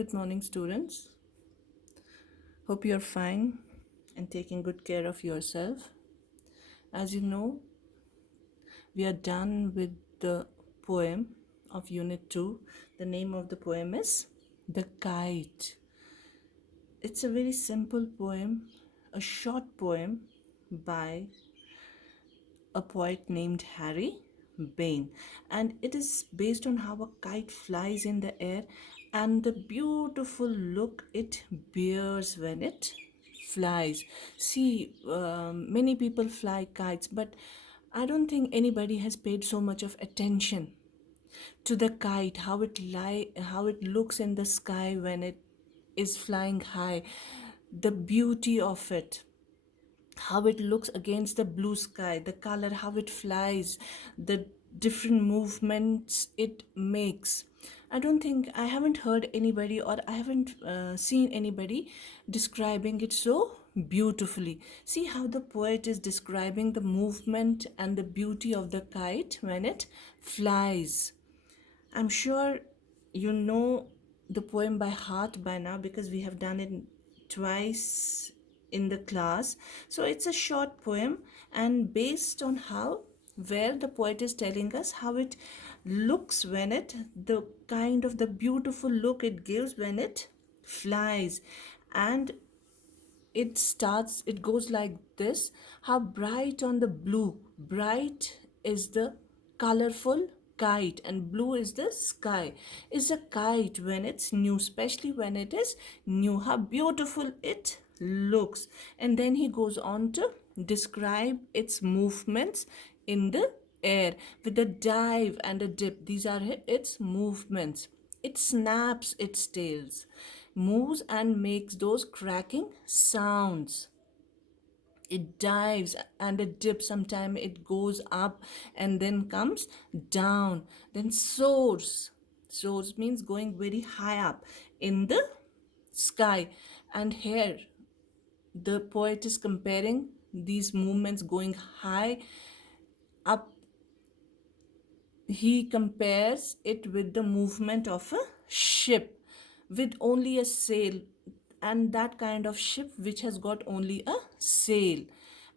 Good morning, students. Hope you're fine and taking good care of yourself. As you know, we are done with the poem of Unit 2. The name of the poem is The Kite. It's a very simple poem, a short poem by a poet named Harry Bain, and it is based on how a kite flies in the air and the beautiful look it bears when it flies. See, many people fly kites, but I don't think anybody has paid so much of attention to the kite, how it looks in the sky when it is flying high, the beauty of it, how it looks against the blue sky, the color, how it flies, the different movements it makes. I haven't heard anybody, or I haven't seen anybody describing it so beautifully. See how the poet is describing the movement and the beauty of the kite when it flies. I'm sure you know the poem by heart by now because we have done it twice in the class. So it's a short poem, and based on how where the poet is telling us how it looks when it the kind of the beautiful look it gives when it flies. And it goes like this: how bright on the blue, bright is the colorful kite and blue is the sky, is a kite when it's new, especially when it is new, how beautiful it looks. And then he goes on to describe its movements in the air with a dive and a dip. These are its movements. It snaps its tails, moves and makes those cracking sounds. It dives and it dips. Sometimes it goes up and then comes down, then soars. Soars means going very high up in the sky. And here the poet is comparing these movements going high up. He compares it with the movement of a ship with only a sail, and that kind of ship which has got only a sail,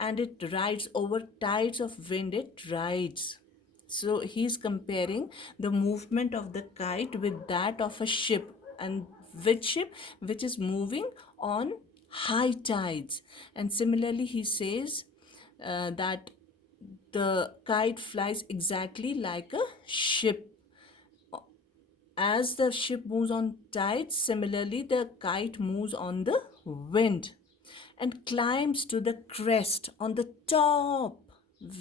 and it rides over tides of wind, it rides. So he's comparing the movement of the kite with that of a ship, and which ship, which is moving on high tides. And similarly he says that the kite flies exactly like a ship. As the ship moves on tides, similarly the kite moves on the wind and climbs to the crest on the top,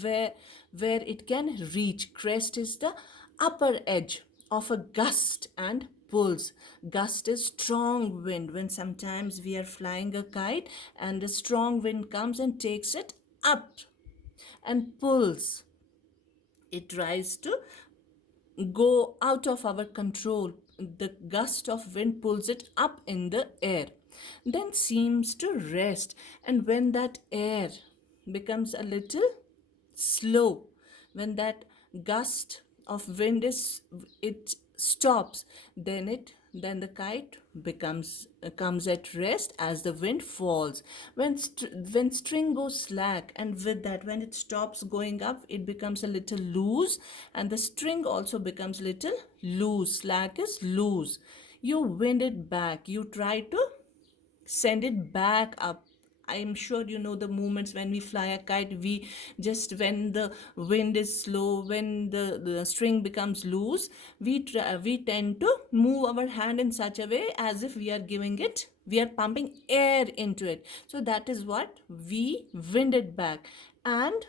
where where it can reach. Crest is the upper edge of a gust and pulls. Gust is strong wind, when sometimes we are flying a kite and a strong wind comes and takes it up and pulls. It tries to go out of our control. The gust of wind pulls it up in the air, then seems to rest. And when that air becomes a little slow, when that gust of wind is it stops, then the kite becomes comes at rest as the wind falls. When string goes slack, and with that when it stops going up, it becomes a little loose, and the string also becomes little loose. Slack is loose. You wind it back, you try to send it back up. I'm sure you know the movements when we fly a kite. We just, when the wind is slow, when the string becomes loose, we tend to move our hand in such a way as if we are pumping air into it. So that is what we wind it back. And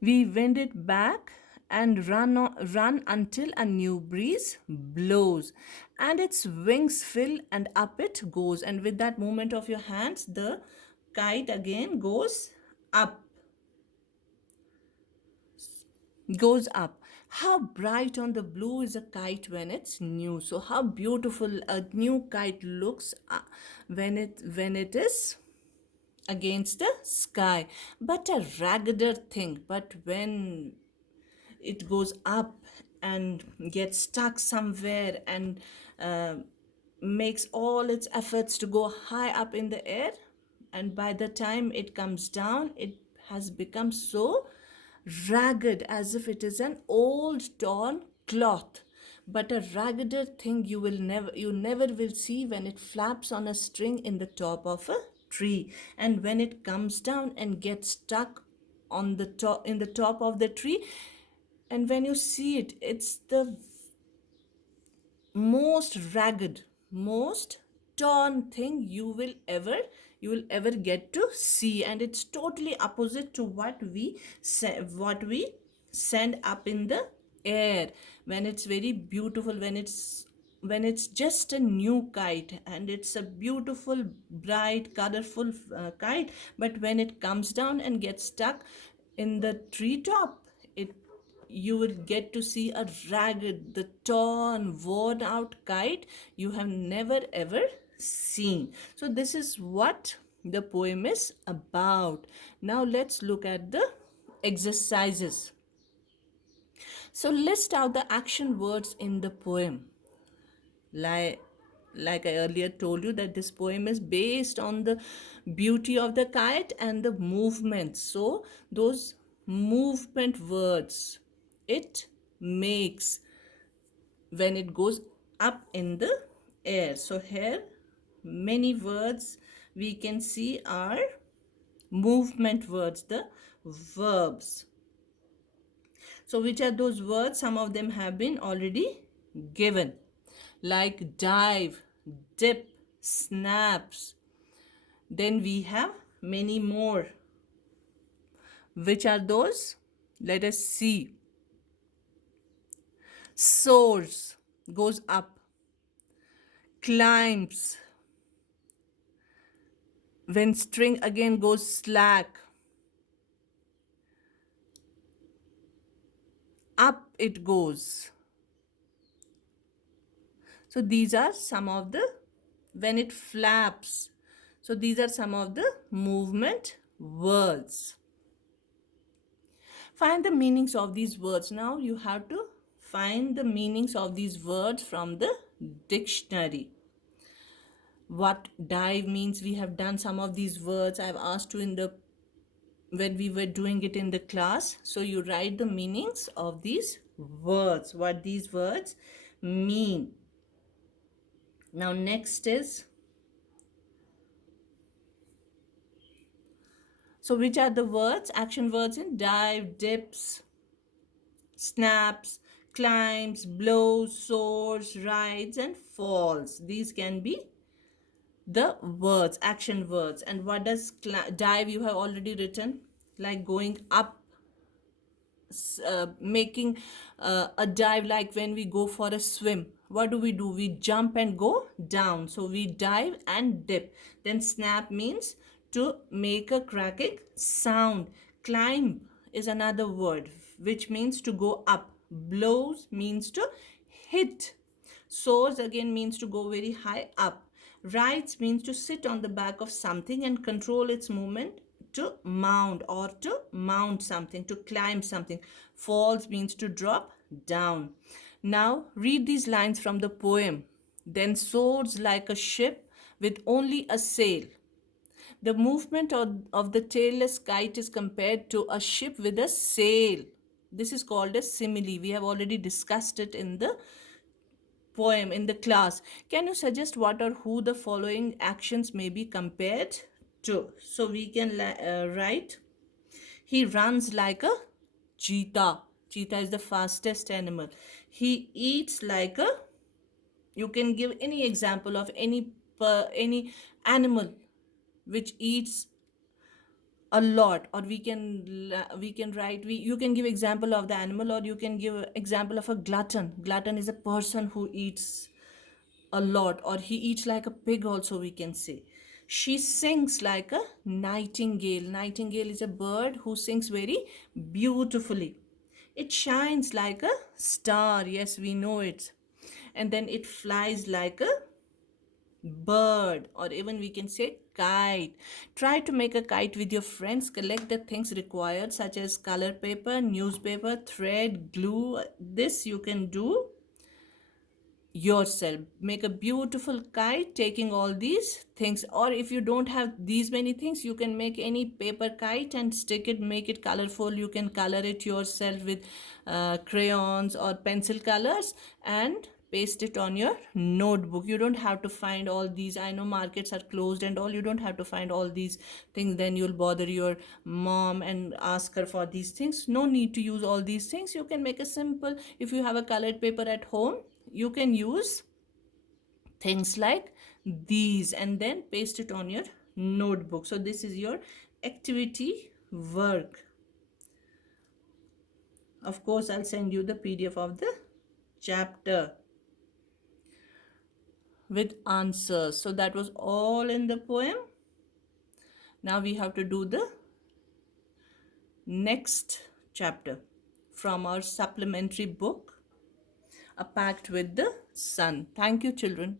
we wind it back and run until a new breeze blows, and its wings fill and up it goes. And with that movement of your hands, the kite again up, goes up. How bright on the blue is a kite when it's new. So how beautiful a new kite looks when it is against the sky, but a raggeder thing. But when it goes up and gets stuck somewhere and uh, makes all its efforts to go high up in the air, and by the time it comes down, it has become so ragged as if it is an old torn cloth. But a raggeder thing you never will see when it flaps on a string in the top of a tree, and when it comes down and gets stuck on the top in the top of the tree, and when you see it, it's the most ragged, most torn thing you will ever get to see, and it's totally opposite to what we send up in the air when it's very beautiful, when it's just a new kite and it's a beautiful, bright, colorful kite. But when it comes down and gets stuck in the treetop, it you will get to see a ragged, the torn, worn out kite you have never ever seen. So, this is what the poem is about. Now, let's look at the exercises. So, list out the action words in the poem. Like, like I earlier told you, that this poem is based on the beauty of the kite and the movement. So, those movement words it makes when it goes up in the air. So, here many words we can see are movement words, the verbs. So, which are those words? Some of them have been already given, like dive, dip, snaps. Then we have many more. Which are those? Let us see. Soars, goes up. Climbs, when string again goes slack. Up it goes. So these are some of the, when it flaps. So these are some of the movement words. Find the meanings of these words. Now you have to find the meanings of these words from the dictionary. What dive means, we have done some of these words. I've asked you in the when we were doing it in the class. So you write the meanings of these words, what these words mean. Now next is, so which are the words, action words in dive, dips, snaps, climbs, blows, soars, rides, and falls. These can be the words, action words. And what does dive, you have already written, like going up, making a dive, like when we go for a swim. What do? We jump and go down. So we dive and dip. Then snap means to make a cracking sound. Climb is another word which means to go up. Blows means to hit. Soars again means to go very high up. Rides means to sit on the back of something and control its movement, to mount or to mount something, to climb something. Falls means to drop down. Now read these lines from the poem. Then soars like a ship with only a sail. The movement of the tailless kite is compared to a ship with a sail. This is called a simile. We have already discussed it in the poem in the class. Can you suggest what or who the following actions may be compared to? So we can write, he runs like a cheetah. Cheetah is the fastest animal. He eats like a, you can give any example of any animal which eats a lot, or we can write, you can give example of the animal, or you can give example of a glutton. Glutton is a person who eats a lot, or he eats like a pig also, we can say. She sings like a nightingale. Nightingale is a bird who sings very beautifully. It shines like a star. Yes, we know it. And then it flies like a bird, or even we can say kite. Try to make a kite with your friends. Collect the things required, such as color paper, newspaper, thread, glue. This you can do yourself. Make a beautiful kite taking all these things, or if you don't have these many things, you can make any paper kite and stick it, make it colorful. You can color it yourself with crayons or pencil colors and paste it on your notebook. You don't have to find all these. I know markets are closed and all. You don't have to find all these things, then you'll bother your mom and ask her for these things. No need to use all these things. You can make a simple, if you have a colored paper at home, you can use things like these and then paste it on your notebook. So this is your activity work. Of course, I'll send you the PDF of the chapter with answers. So that was all in the poem. Now we have to do the next chapter from our supplementary book, A Pact with the Sun. Thank you, children.